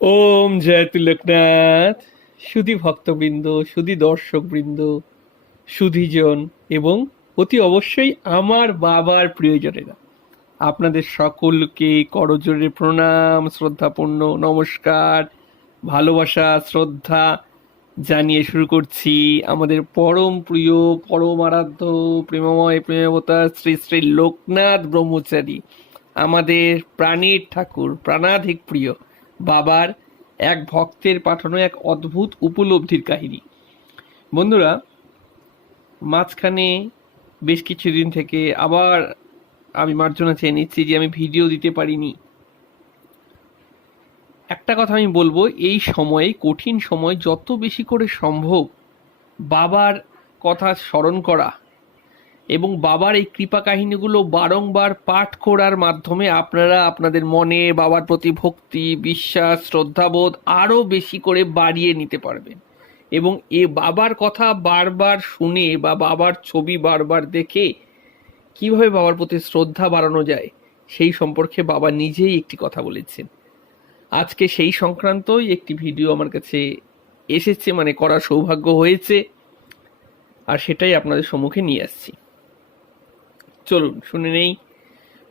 ওম জয় তিলকনাথ। সুধী ভক্তবৃন্দ, সুধী দর্শকবৃন্দ, সুধীজন এবং অতি অবশ্যই আমার বাবার প্রিয়জনেরা, আপনাদের সকলকে করজোড়ে প্রণাম, শ্রদ্ধাপূর্ণ নমস্কার, ভালোবাসা, শ্রদ্ধা জানিয়ে শুরু করছি আমাদের পরম প্রিয়, পরম আরাধ্য, প্রেমময় প্রেমাবতার শ্রী শ্রী লোকনাথ ব্রহ্মচারী, আমাদের প্রাণের ঠাকুর, প্রাণাধিক প্রিয় বাবার এক ভক্তের পাঠানো এক অদ্ভুত উপলব্ধির কাহিনী। বন্ধুরা, মাঝখানে বেশ কিছুদিন থেকে আবার আমি মার্জনা চেয়ে নিচ্ছি যে আমি ভিডিও দিতে পারিনি। একটা কথা আমি বলবো, এই সময়ে, কঠিন সময়, যত বেশি করে সম্ভব বাবার কথা স্মরণ করা এবং বাবার এই কৃপা কাহিনীগুলো বারংবার পাঠ করার মাধ্যমে আপনারা আপনাদের মনে বাবার প্রতি ভক্তি, বিশ্বাস, শ্রদ্ধাবোধ আরও বেশি করে বাড়িয়ে নিতে পারবেন। এবং এ বাবার কথা বারবার শুনে বা বাবার ছবি বারবার দেখে কিভাবে বাবার প্রতি শ্রদ্ধা বাড়ানো যায় সেই সম্পর্কে বাবা নিজেই একটি কথা বলেছেন। আজকে সেই সংক্রান্তই একটি ভিডিও আমার কাছে এসেছে, মানে করার সৌভাগ্য হয়েছে, আর সেটাই আপনাদের সম্মুখে নিয়ে আসছি। চলুন শুনে নেই।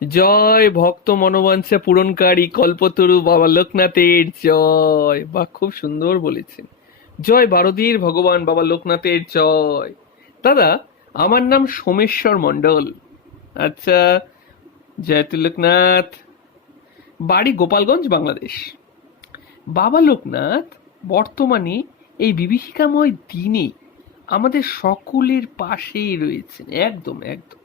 জয় ভক্ত মনোবাঞ্ছা পূরণকারী কল্পতরু বাবা লোকনাথের জয়। বা খুব সুন্দর বলেছেন। জয় বারদীর ভগবান বাবা লোকনাথের জয়। দাদা, আমার নাম সোমেশ্বর মণ্ডল। আচ্ছা, জয় তিলকনাথ। বাড়ি গোপালগঞ্জ, বাংলাদেশ। বাবা লোকনাথ বর্তমানে এই বিভীষিকাময় দিনে আমাদের সকলের পাশেই রয়েছেন। একদম একদম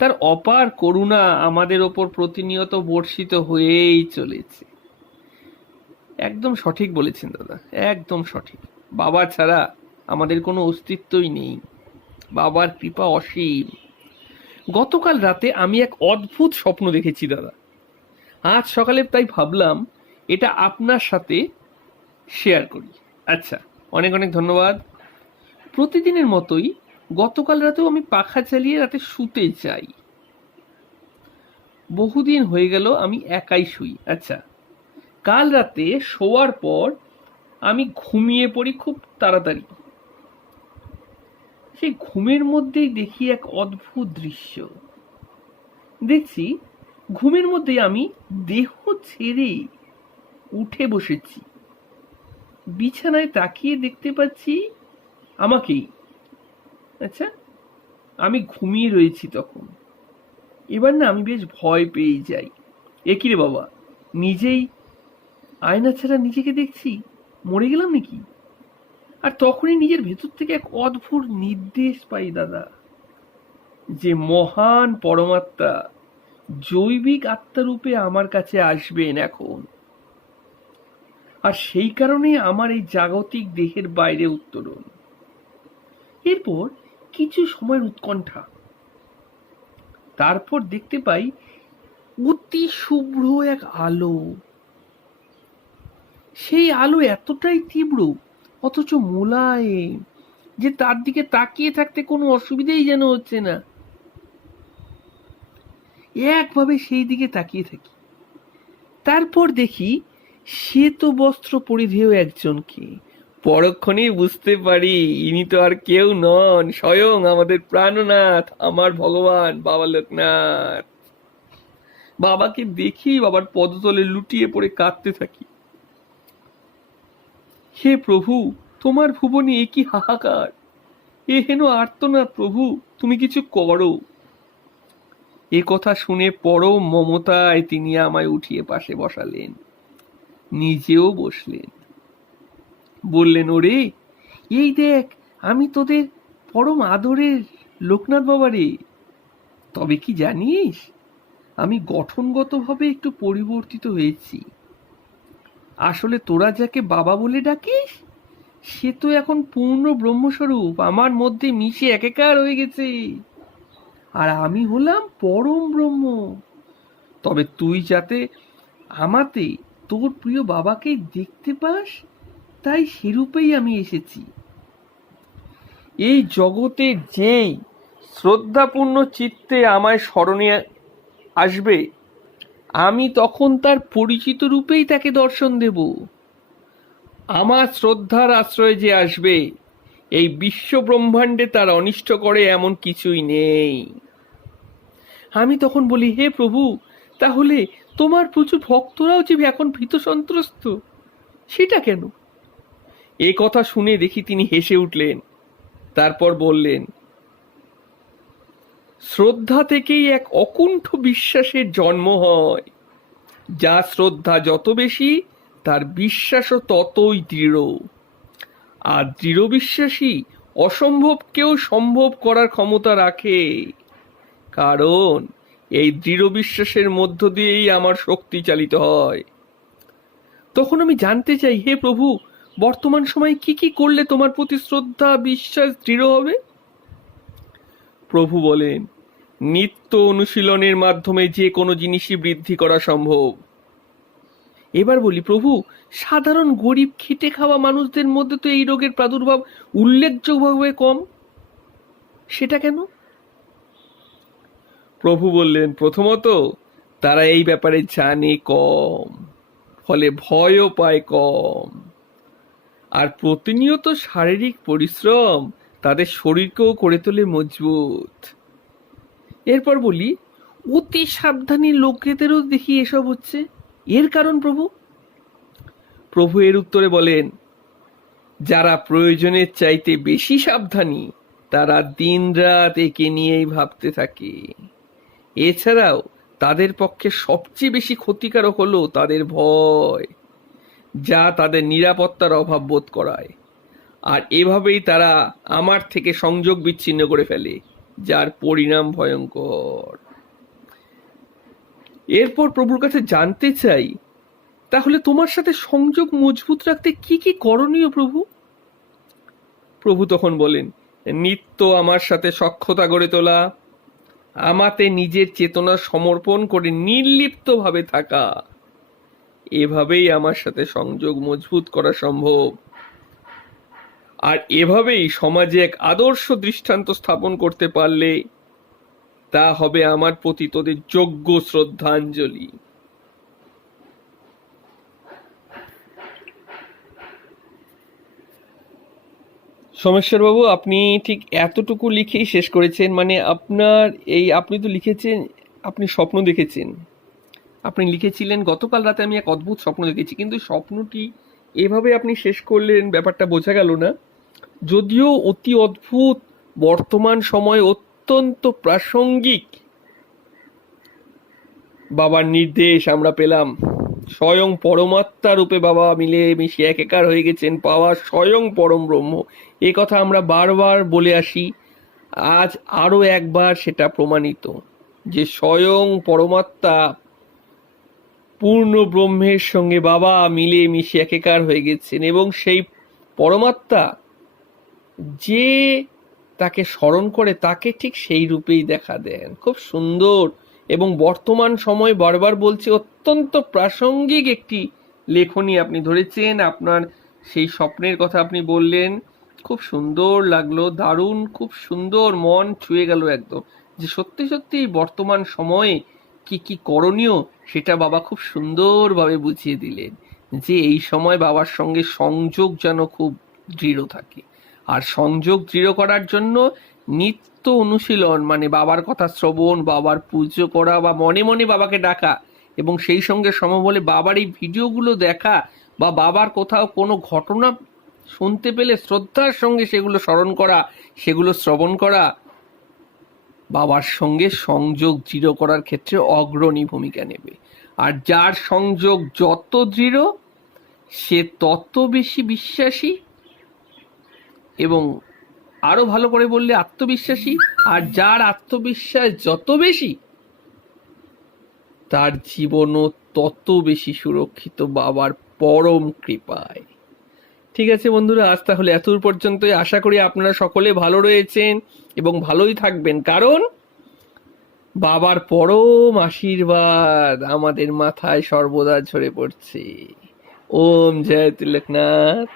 তার অপার করুণা আমাদের ওপর প্রতিনিয়ত বর্ষিত হয়েই চলেছে। একদম সঠিক বলেছেন দাদা, একদম সঠিক। বাবা ছাড়া আমাদের কোনো অস্তিত্বই নেই। বাবার কৃপা অসীম। গতকাল রাতে আমি এক অদ্ভুত স্বপ্ন দেখেছি দাদা। আজ সকালে তাই ভাবলাম এটা আপনার সাথে শেয়ার করি। আচ্ছা, অনেক অনেক ধন্যবাদ। প্রতিদিনের মতোই গতকাল রাতেও আমি পাখা চালিয়ে রাতে শুতে চাই। বহুদিন হয়ে গেল আমি একাই শুই। আচ্ছা, কাল রাতে শোয়ার পর আমি ঘুমিয়ে পড়ি খুব তাড়াতাড়ি। সেই ঘুমের মধ্যেই দেখি এক অদ্ভুত দৃশ্য। দেখছি ঘুমের মধ্যে আমি দেহ ছেড়ে উঠে বসেছি। বিছানায় তাকিয়ে দেখতে পাচ্ছি আমাকেই। আচ্ছা, আমি ঘুমিয়ে রয়েছি তখন। এবার না আমি বেশ ভয় পেয়ে যাই। এ কি রে বাবা, নিজেই আয়না ছাড়া নিজেকে দেখছি, মরে গেলাম নাকি? আর তখনই নিজের ভেতর থেকে এক অদ্ভুত নির্দেশ পাই দাদা, যে মহান পরমাত্মা জৈবিক আত্মারূপে আমার কাছে আসবেন এখন। আর সেই কারণেই আমার এই জাগতিক দেহের বাইরে উত্তরণ। এরপর কিছু সময়ের উৎকণ্ঠা, তারপর দেখতে পাই অতি শুভ্র এক আলো। সেই আলো এতটাই তীব্র অথচ মোলায়েম যে তার দিকে তাকিয়ে থাকতে কোনো অসুবিধাই যেন হচ্ছে না। একভাবে সেই দিকে তাকিয়ে থাকি। তারপর দেখি শ্বেত বস্ত্র পরিধেয় একজনকে। পরক্ষণেই বুঝতে পারি ইনি তো আর কেউ নন, স্বয়ং আমাদের প্রাণনাথ, আমার ভগবান বাবা লোকনাথ। বাবাকে দেখি বাবার পদতলে লুটিয়ে পড়ে কাঁদতে থাকি। হে প্রভু, তোমার ভুবনে এ কি হাহাকার, এ হেন আর্তনাদ, প্রভু তুমি কিছু করো। এ কথা শুনে পরম মমতায় তিনি আমায় উঠিয়ে পাশে বসালেন, নিজেও বসলেন। বললেন, ওরে এই দেখ, আমি তোদের পরম আদরের লোকনাথ বাবা রে। তবে কি জানিস, আমি গঠনগতভাবে একটু পরিবর্তিত হয়েছি। আসলে তোরা যাকে বাবা বলে ডাকিস সে তো এখন পূর্ণ ব্রহ্মস্বরূপ আমার মধ্যে মিশে একাকার হয়ে গেছে। আর আমি হলাম পরম ব্রহ্ম। তবে তুই যাতে আমাতে তোর প্রিয় বাবাকে দেখতে পাস, তাই সেরূপেই আমি এসেছি। এই জগতে যেই শ্রদ্ধাপূর্ণ চিত্তে আমায় স্মরণে আসবে, আমি তখন তার পরিচিত রূপেই তাকে দর্শন দেব। আমার শ্রদ্ধার আশ্রয়ে যে আসবে, এই বিশ্ব ব্রহ্মাণ্ডে তার অনিষ্ট করে এমন কিছুই নেই। আমি তখন বলি, হে প্রভু, তাহলে তোমার প্রচুর ভক্তরাও যে এখন ভীত সন্ত্রস্ত, সেটা কেন? এ কথা শুনে দেখি তিনি হেসে উঠলেন। তারপর বললেন, শ্রদ্ধা থেকেই এক অকুণ্ঠ বিশ্বাসের জন্ম হয়। যা শ্রদ্ধা যত বেশি, তার বিশ্বাসও ততই দৃঢ়। আর দৃঢ় বিশ্বাসী অসম্ভবকেও সম্ভব করার ক্ষমতা রাখে। কারণ এই দৃঢ় বিশ্বাসের মধ্য দিয়েই আমার শক্তি চালিত হয়। তখন আমি জানতে চাই, হে প্রভু, বর্তমান সময়ে কি কি করলে তোমার প্রতি শ্রদ্ধা বিশ্বাস দৃঢ় হবে? প্রভু বলেন, নিত্য অনুশীলনের মাধ্যমে যে কোনো জিনিসই বৃদ্ধি করা সম্ভব। এবার বলি, প্রভু, সাধারণ গরিব খেটে খাওয়া মানুষদের মধ্যে তো এই রোগের প্রাদুর্ভাব উল্লেখযোগ্যভাবে কম, সেটা কেন? প্রভু বললেন, প্রথমত তারা এই ব্যাপারে জানে কম, ফলে ভয়ও পায় কম। আর প্রতিনিয়ত শারীরিক পরিশ্রম তাদের শরীরকেও করে তোলে মজবুত। এরপর বলি, অতি সাবধানী লোকেদেরও দেখি এসব হচ্ছে, এর কারণ প্রভু? প্রভু এর উত্তরে বলেন, যারা প্রয়োজনের চাইতে বেশি সাবধানী তারা দিনরাত একে নিয়েই ভাবতে থাকে। এছাড়াও তাদের পক্ষে সবচেয়ে বেশি ক্ষতিকারক হলো তাদের ভয়, যা তাদের নিরাপত্তার অভাব বোধ করায়। আর এভাবেই তারা আমার থেকে সংযোগ বিচ্ছিন্ন করে ফেলে, যার পরিণাম ভয়ঙ্কর। এরপর প্রভুর কাছে জানতে চাই, তাহলে তোমার সাথে সংযোগ মজবুত রাখতে কি কি করণীয় প্রভু? প্রভু তখন বলেন, নিত্য আমার সাথে সখ্যতা গড়ে তোলা, আমাতে নিজের চেতনা সমর্পণ করে নির্লিপ্তভাবে থাকা, এভাবেই আমার সাথে সংযোগ মজবুত করা সম্ভব। আর এভাবেই সমাজে এক আদর্শ দৃষ্টান্ত স্থাপন করতে পারলে তা হবে আমার প্রতি তোদের যোগ্য শ্রদ্ধাঞ্জলি। সোমেশ্বর বাবু, আপনি ঠিক এতটুকু লিখেই শেষ করেছেন? মানে আপনার এই, আপনি তো লিখেছেন আপনি স্বপ্ন দেখেছেন, আপনি লিখেছিলেন গতকাল রাতে আমি এক অদ্ভুত স্বপ্ন দেখেছি, কিন্তু স্বপ্নটি এভাবে আপনি শেষ করলেন, ব্যাপারটা বোঝা গেল না। যদিও অতি অদ্ভুত, বর্তমান সময়ে অত্যন্ত প্রাসঙ্গিক বাবার নির্দেশ আমরা পেলাম। স্বয়ং পরমাত্মা রূপে বাবা মিলে মিশে একাকার হয়ে গেছেন, পাওয়া স্বয়ং পরম ব্রহ্ম। এ কথা আমরা বারবার বলে আসি, আজ আরো একবার সেটা প্রমাণিত যে স্বয়ং পরমাত্মা পূর্ণ ব্রহ্মের সঙ্গে বাবা মিলে মিশে একাকার হয়ে গেছেন, এবং সেই পরমাত্মা যে তাকে স্মরণ করে তাকে ঠিক সেই রূপেই দেখা দেন। খুব সুন্দর, এবং বর্তমান সময় বারবার বলছে অত্যন্ত প্রাসঙ্গিক একটি লেখনী আপনি ধরেছেন। আপনার সেই স্বপ্নের কথা আপনি বললেন, খুব সুন্দর লাগলো, দারুণ, খুব সুন্দর, মন ছুঁয়ে গেল একদম, যে সত্যি সত্যি বর্তমান সময়ে কি কি করণীয় সেটা বাবা খুব সুন্দরভাবে বুঝিয়ে দিলেন, যে এই সময় বাবার সঙ্গে সংযোগ যেন খুব দৃঢ় থাকে। আর সংযোগ দৃঢ় করার জন্য নিত্য অনুশীলন, মানে বাবার কথা শ্রবণ, বাবার পুজো করা, বা মনে মনে বাবাকে ডাকা, এবং সেই সঙ্গে সমবলে বাবার এই ভিডিওগুলো দেখা, বা বাবার কোথাও কোনো ঘটনা শুনতে পেলে শ্রদ্ধার সঙ্গে সেগুলো স্মরণ করা, সেগুলো শ্রবণ করা, বাবার সঙ্গে সংযোগ দৃঢ় করার ক্ষেত্রে অগ্রণী ভূমিকা নেবে। আর যার সংযোগ যত দৃঢ়, সে তত বেশি বিশ্বাসী, এবং আরো ভালো করে বললে আত্মবিশ্বাসী। আর যার আত্মবিশ্বাস যত বেশি, তার জীবনও তত বেশি সুরক্ষিত বাবার পরম কৃপায়। ঠিক আছে বন্ধুরা, আজ তাহলে এত পর্যন্তই। আশা করি আপনারা সকলে ভালো রয়েছেন এবং ভালোই থাকবেন, কারণ বাবার পরম আশীর্বাদ আমাদের মাথায় সর্বদা ঝরে পড়ছে। ওম জয় তিলকনাথ।